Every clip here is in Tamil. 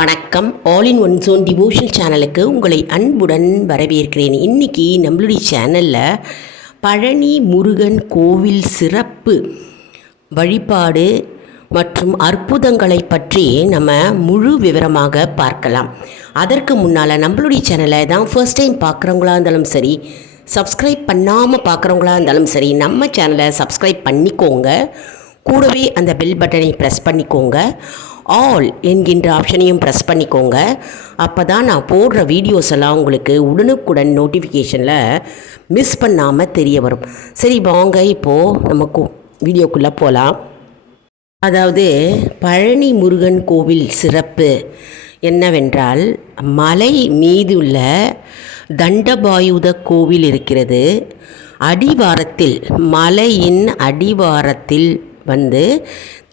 வணக்கம். All in one zone devotion சேனலுக்கு உங்களை அன்புடன் வரவேற்கிறேன். இன்றைக்கி நம்மளுடைய சேனலில் பழனி முருகன் கோவில் சிறப்பு வழிபாடு மற்றும் அற்புதங்களை பற்றி நம்ம முழு விவரமாக பார்க்கலாம். அதற்கு முன்னால் நம்மளுடைய சேனலை தான் ஃபர்ஸ்ட் டைம் பார்க்குறவங்களா இருந்தாலும் சரி, சப்ஸ்கிரைப் பண்ணாமல் பார்க்குறவங்களா இருந்தாலும் சரி, நம்ம சேனலை சப்ஸ்கிரைப் பண்ணிக்கோங்க. கூடவே அந்த பெல் பட்டனை ப்ரெஸ் பண்ணிக்கோங்க. ஆல் என்கின்ற ஆப்ஷனையும் ப்ரெஸ் பண்ணிக்கோங்க. அப்போ தான் நான் போடுற வீடியோஸ் எல்லாம் உங்களுக்கு உடனுக்குடன் நோட்டிஃபிகேஷனில் மிஸ் பண்ணாமல் தெரிய வரும். சரி, வாங்க இப்போது நமக்கு வீடியோக்குள்ளே போகலாம். அதாவது பழனி முருகன் கோவில் சிறப்பு என்னவென்றால், மலை மீதுள்ள தண்டபாயுத கோவில் இருக்கிறது. அடிவாரத்தில், மலையின் அடிவாரத்தில்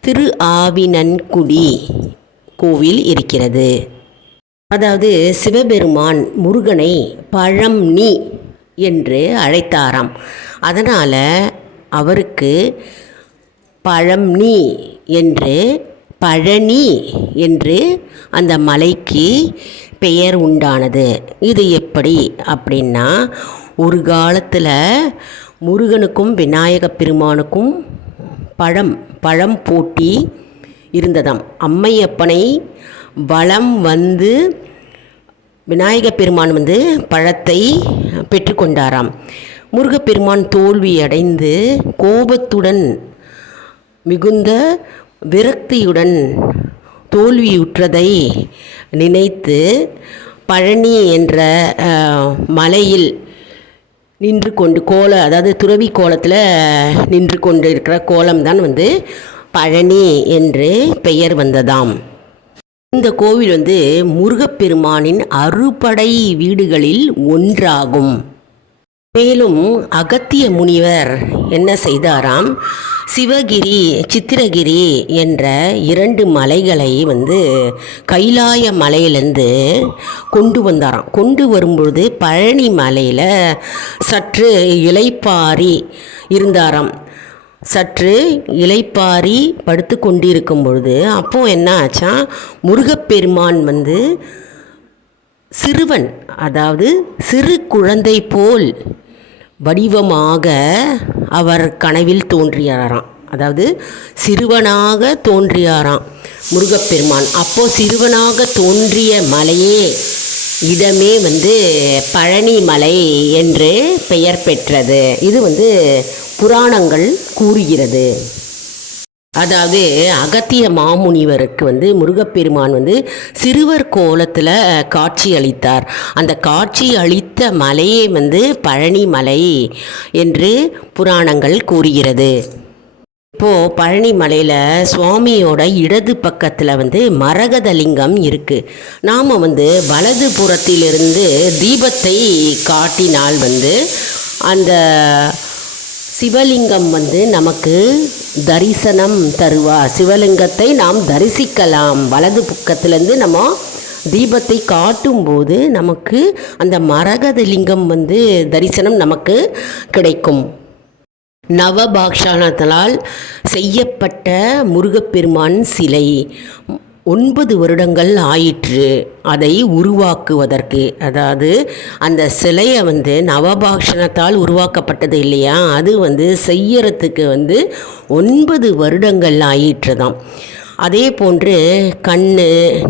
திரு ஆவினன்குடி கோவில் இருக்கிறது. அதாவது சிவபெருமான் முருகனை பழம்னி என்று அழைத்தாராம். அதனால் அவருக்கு பழம்னி என்று, பழனி என்று அந்த மலைக்கு பெயர் உண்டானது. இது எப்படி அப்படின்னா, ஒரு காலத்தில் முருகனுக்கும் விநாயக பெருமானுக்கும் பழம் போட்டி இருந்ததாம். அம்மையப்பனை வலம் வந்து விநாயக பெருமான் பழத்தை பெற்றுக்கொண்டாராம். முருகப்பெருமான் தோல்வி அடைந்து கோபத்துடன், மிகுந்த விரக்தியுடன் தோல்வியுற்றதை நினைத்து பழனி என்ற மலையில் நின்று கொண்டு அதாவது துறவி கோலத்தில் நின்று கொண்டு இருக்கிற கோலம்தான் பழனி என்று பெயர் வந்ததாம். இந்த கோவில் முருகப்பெருமானின் அறுபடை வீடுகளில் ஒன்றாகும். மேலும் அகத்திய முனிவர் என்ன செய்தாராம், சிவகிரி, சித்திரகிரி என்ற 2 மலைகளை கைலாய மலையிலேருந்து கொண்டு வந்தாராம். கொண்டு வரும்பொழுது பழனி மலையில் சற்று இளைப்பாரி இருந்தாராம். சற்று இளைப்பாரி படுத்து கொண்டிருக்கும் பொழுது அப்போது என்ன ஆச்சா, முருகப்பெருமான் சிறுவன், அதாவது சிறு குழந்தை போல் வடிவமாக அவர் கனவில் தோன்றியாராம். அதாவது சிறுவனாக தோன்றியாராம் முருகப்பெருமான். அப்போது சிறுவனாக தோன்றிய மலையே இடமே பழனி மலை என்று பெயர் பெற்றது. இது புராணங்கள் கூறுகிறது. அதாவது அகத்திய மாமுனிவருக்கு முருகப்பெருமான் சிறுவர் கோலத்தில் காட்சி அளித்தார். அந்த காட்சி அளித்த மலையே பழனி மலை என்று புராணங்கள் கூறுகிறது. இப்போது பழனி மலையில் சுவாமியோட இடது பக்கத்தில் மரகதலிங்கம் இருக்குது. நாம் வலது புறத்திலிருந்து தீபத்தை காட்டினால் அந்த சிவலிங்கம் நமக்கு தரிசனம் தருவார். சிவலிங்கத்தை நாம் தரிசிக்கலாம். வலது பக்கத்திலேருந்து நம்ம தீபத்தை காட்டும்போது நமக்கு அந்த மரகதலிங்கம் தரிசனம் நமக்கு கிடைக்கும். நவபாஷாணத்தால் செய்யப்பட்ட முருகப்பெருமான் சிலை 9 வருடங்கள் ஆயிற்று அதை உருவாக்குவதற்கு. அதாவது அந்த சிலையை நவபாஷணத்தால் உருவாக்கப்பட்டது இல்லையா, அது செய்யறதுக்கு 9 வருடங்கள் ஆயிற்றுதாம். அதே போன்று கண்,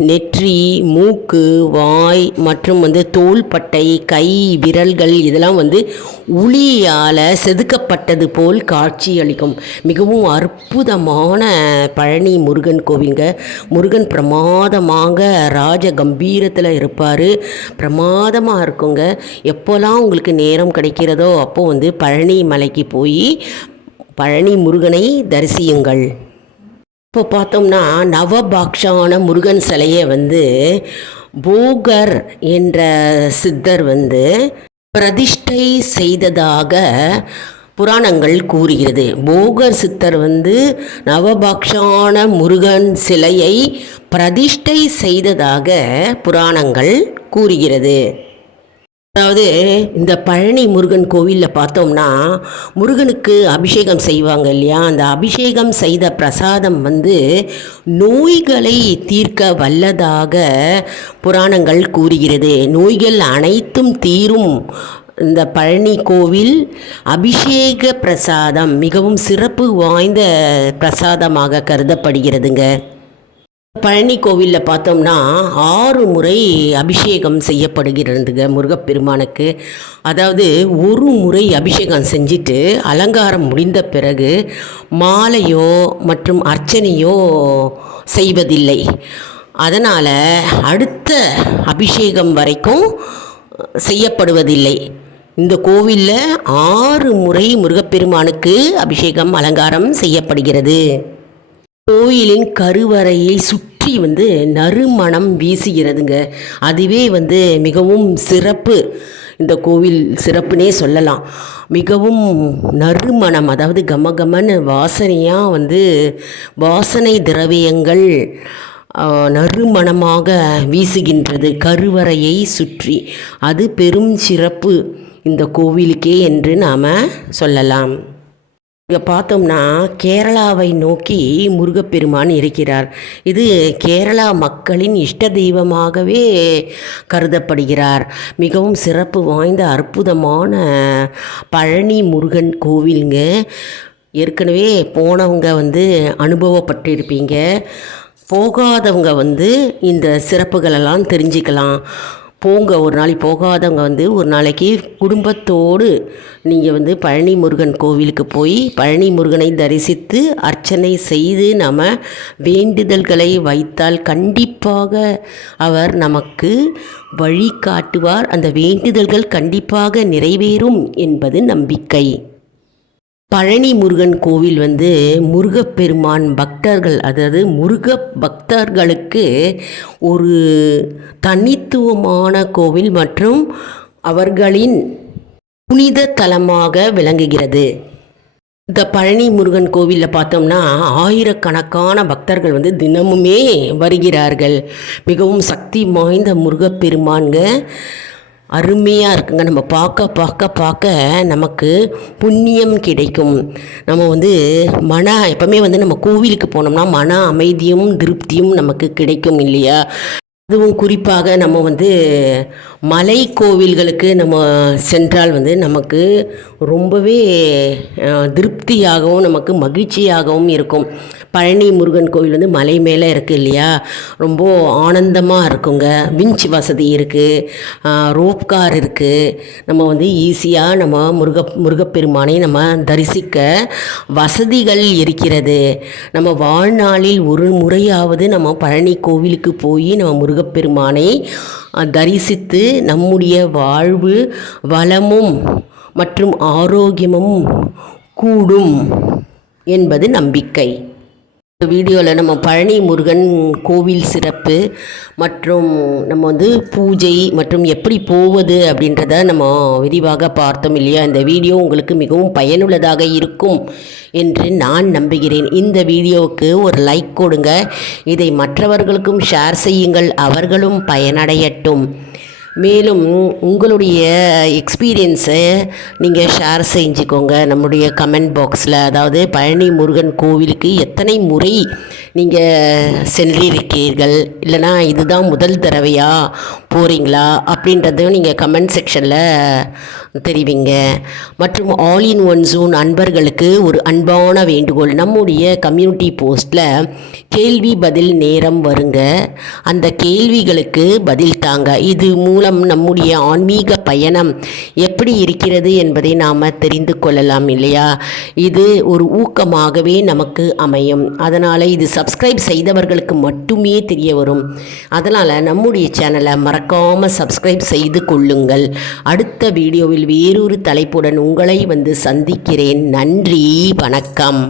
நெற்றி, மூக்கு, வாய் மற்றும் தோள்பட்டை, கை, விரல்கள் இதெல்லாம் உளியால் செதுக்கப்பட்டது போல் காட்சி அளிக்கும். மிகவும் அற்புதமான பழனி முருகன் கோவிலுங்க. முருகன் பிரமாதமாக ராஜ கம்பீரத்தில் இருப்பார். பிரமாதமாக இருக்குங்க. எப்போல்லாம் உங்களுக்கு நேரம் கிடைக்கிறதோ அப்போது பழனி மலைக்கு போய் பழனி முருகனை தரிசியுங்கள். இப்போ பார்த்தோம்னா, நவபாக்ஷான முருகன் சிலையை போகர் என்ற சித்தர் பிரதிஷ்டை செய்ததாக புராணங்கள் கூறுகிறது. போகர் சித்தர் நவபாக்ஷான முருகன் சிலையை பிரதிஷ்டை செய்ததாக புராணங்கள் கூறுகிறது. அதாவது இந்த பழனி முருகன் கோவிலில் பார்த்தோம்னா முருகனுக்கு அபிஷேகம் செய்வாங்க இல்லையா, அந்த அபிஷேகம் செய்த பிரசாதம் வந்து நோய்களை தீர்க்க வல்லதாக புராணங்கள் கூறுகிறது. நோய்கள் அனைத்தும் தீரும் இந்த பழனி கோவில் அபிஷேக பிரசாதம் மிகவும் சிறப்பு வாய்ந்த பிரசாதமாக கருதப்படுகிறதுங்க. பழனி கோவிலில் பார்த்தோம்னா 6 முறை அபிஷேகம் செய்யப்படுகிறதுங்க முருகப்பெருமானுக்கு. அதாவது ஒரு முறை அபிஷேகம் செஞ்சுட்டு அலங்காரம் முடிந்த பிறகு மாலையோ மற்றும் அர்ச்சனையோ செய்வதில்லை. அதனால் அடுத்த அபிஷேகம் வரைக்கும் செய்யப்படுவதில்லை. இந்த கோவிலில் 6 முறை முருகப்பெருமானுக்கு அபிஷேகம் அலங்காரம் செய்யப்படுகிறது. கோயிலின் கருவறையை சுற்றி வந்து நறுமணம் வீசுகிறதுங்க. அதுவே வந்து மிகவும் சிறப்பு. இந்த கோவில் சிறப்புனே சொல்லலாம். மிகவும் நறுமணம், அதாவது கமகமன்னு வாசனையாக வந்து வாசனை திரவியங்கள் நறுமணமாக வீசுகின்றது கருவறையை சுற்றி. அது பெரும் சிறப்பு இந்த கோவிலுக்கே என்று நாம் சொல்லலாம். இங்கே பார்த்தோம்னா கேரளாவை நோக்கி முருகப்பெருமான் இருக்கிறார். இது கேரளா மக்களின் இஷ்ட தெய்வமாகவே கருதப்படுகிறார். மிகவும் சிறப்பு வாய்ந்த அற்புதமான பழனி முருகன் கோவிலுங்க. ஏற்கனவே போனவங்க வந்து அனுபவப்பட்டிருப்பீங்க. போகாதவங்க வந்து இந்த சிறப்புகளெல்லாம் தெரிஞ்சுக்கலாம். போங்க, ஒரு நாளைக்கு போகாதவங்க வந்து ஒரு நாளைக்கு குடும்பத்தோடு நீங்கள் வந்து பழனி முருகன் கோவிலுக்கு போய் பழனி முருகனை தரிசித்து அர்ச்சனை செய்து நம்ம வேண்டுதல்களை வைத்தால் கண்டிப்பாக அவர் நமக்கு வழி காட்டுவார். அந்த வேண்டுதல்கள் கண்டிப்பாக நிறைவேறும் என்பது நம்பிக்கை. பழனி முருகன் கோவில் வந்து முருகப்பெருமான் பக்தர்கள், அதாவது முருக பக்தர்களுக்கு ஒரு தனித்துவமான கோவில் மற்றும் அவர்களின் புனித தலமாக விளங்குகிறது. இந்த பழனி முருகன் கோவிலில் பார்த்தோம்னா ஆயிரக்கணக்கான பக்தர்கள் வந்து தினமுமே வருகிறார்கள். மிகவும் சக்தி வாய்ந்த முருகப்பெருமான்க. அருமையாக இருக்குங்க. நம்ம பார்க்க நமக்கு புண்ணியம் கிடைக்கும். நம்ம வந்து எப்போவுமே வந்து நம்ம கோவிலுக்கு போனோம்னா மன அமைதியும் திருப்தியும் நமக்கு கிடைக்கும் இல்லையா. அதுவும் குறிப்பாக நம்ம வந்து மலை கோவில்களுக்கு நம்ம சென்றால் வந்து நமக்கு ரொம்பவே திருப்தியாகவும் நமக்கு மகிழ்ச்சியாகவும் இருக்கும். பழனி முருகன் கோவில் வந்து மலை மேலே இருக்குது இல்லையா, ரொம்ப ஆனந்தமாக இருக்குங்க. விஞ்ச் வசதி இருக்குது, ரோப் கார் இருக்குது. நம்ம வந்து ஈஸியாக நம்ம முருகப்பெருமானை நம்ம தரிசிக்க வசதிகள் இருக்கிறது. நம்ம வாழ்நாளில் ஒரு முறையாவது நம்ம பழனி கோவிலுக்கு போய் நம்ம முருகப்பெருமானை தரிசித்து நம்முடைய வாழ்வு வளமும் மற்றும் ஆரோக்கியமும் கூடும் என்பது நம்பிக்கை. இந்த வீடியோவில் நம்ம பழனி முருகன் கோவில் சிறப்பு மற்றும் நம்ம வந்து பூஜை மற்றும் எப்படி போவது அப்படின்றத நம்ம விரிவாக பார்த்தோம் இல்லையா. இந்த வீடியோ உங்களுக்கு மிகவும் பயனுள்ளதாக இருக்கும் என்று நான் நம்புகிறேன். இந்த வீடியோவுக்கு ஒரு லைக் கொடுங்க. இதை மற்றவர்களுக்கும் ஷேர் செய்யுங்கள், அவர்களும் பயனடையட்டும். மேலும் உங்களுடைய எக்ஸ்பீரியன்ஸை நீங்கள் ஷேர் செஞ்சுக்கோங்க நம்முடைய கமெண்ட் பாக்ஸில். அதாவது பழனி முருகன் கோவிலுக்கு எத்தனை முறை நீங்கள் சென்றிருக்கீர்கள், இல்லைனா இதுதான் முதல் தடவையாக போகிறீங்களா அப்படின்றதையும் நீங்கள் கமெண்ட் செக்ஷனில் தெரிவிங்க. மற்றும் ஆல் இன் ஒன் ஜோன் அன்பர்களுக்கு ஒரு அன்பான வேண்டுகோள். நம்முடைய கம்யூனிட்டி போஸ்ட்டில் கேள்வி பதில் நேரம் வருங்க. அந்த கேள்விகளுக்கு பதில் தாங்க. இது மூலம் நம்முடைய ஆன்மீக பயணம் எப்படி இருக்கிறது என்பதை நாம் தெரிந்து கொள்ளலாம் இல்லையா. இது ஒரு ஊக்கமாகவே நமக்கு அமையும். அதனால் இது சப்ஸ்கிரைப் செய்தவர்களுக்கு மட்டுமே தெரிய வரும். அதனால் நம்முடைய சேனலை மறக்காமல் சப்ஸ்கிரைப் செய்து கொள்ளுங்கள். அடுத்த வீடியோவில் வேறொரு தலைப்புடன் உங்களை வந்து சந்திக்கிறேன். நன்றி, வணக்கம்.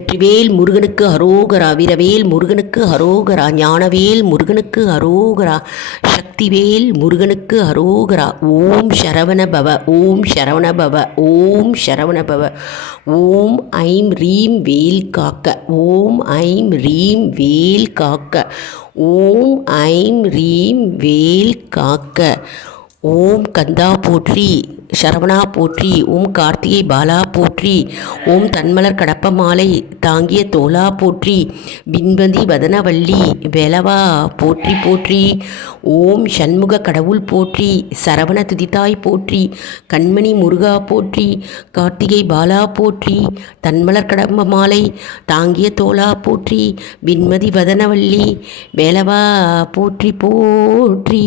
வெற்றிவேல் முருகனுக்கு அரோகரா, வீரவேல் முருகனுக்கு அரோகரா, ஞானவேல் முருகனுக்கு அரோகரா, சக்திவேல் முருகனுக்கு அரோகரா. ஓம் சரவண பவ, ஓம் சரவண பவ, ஓம் சரவண பவ. ஓம் ஐம் ரீம் வேல் காக்க, ஓம் ஐம் ரீம் வேல் காக்க, ஓம் ஐம் ரீம் வேல் காக்க. ஓம் கந்தா போற்றி, சரவணா போற்றி, ஓம் கார்த்திகை பாலா போற்றி, ஓம் தன்மலர் கடப்ப மாலை தாங்கிய தோலா போற்றி, பின்பதி வதனவல்லி வேலவா போற்றி போற்றி, ஓம் சண்முக கடவுள் போற்றி, சரவண துதித்தாய் போற்றி, கண்மணி முருகா போற்றி, கார்த்திகை பாலா போற்றி, தன்மலர் கடப்ப மாலை தாங்கிய தோலா போற்றி, பின்மதி வதனவல்லி வேலவா போற்றி போற்றி.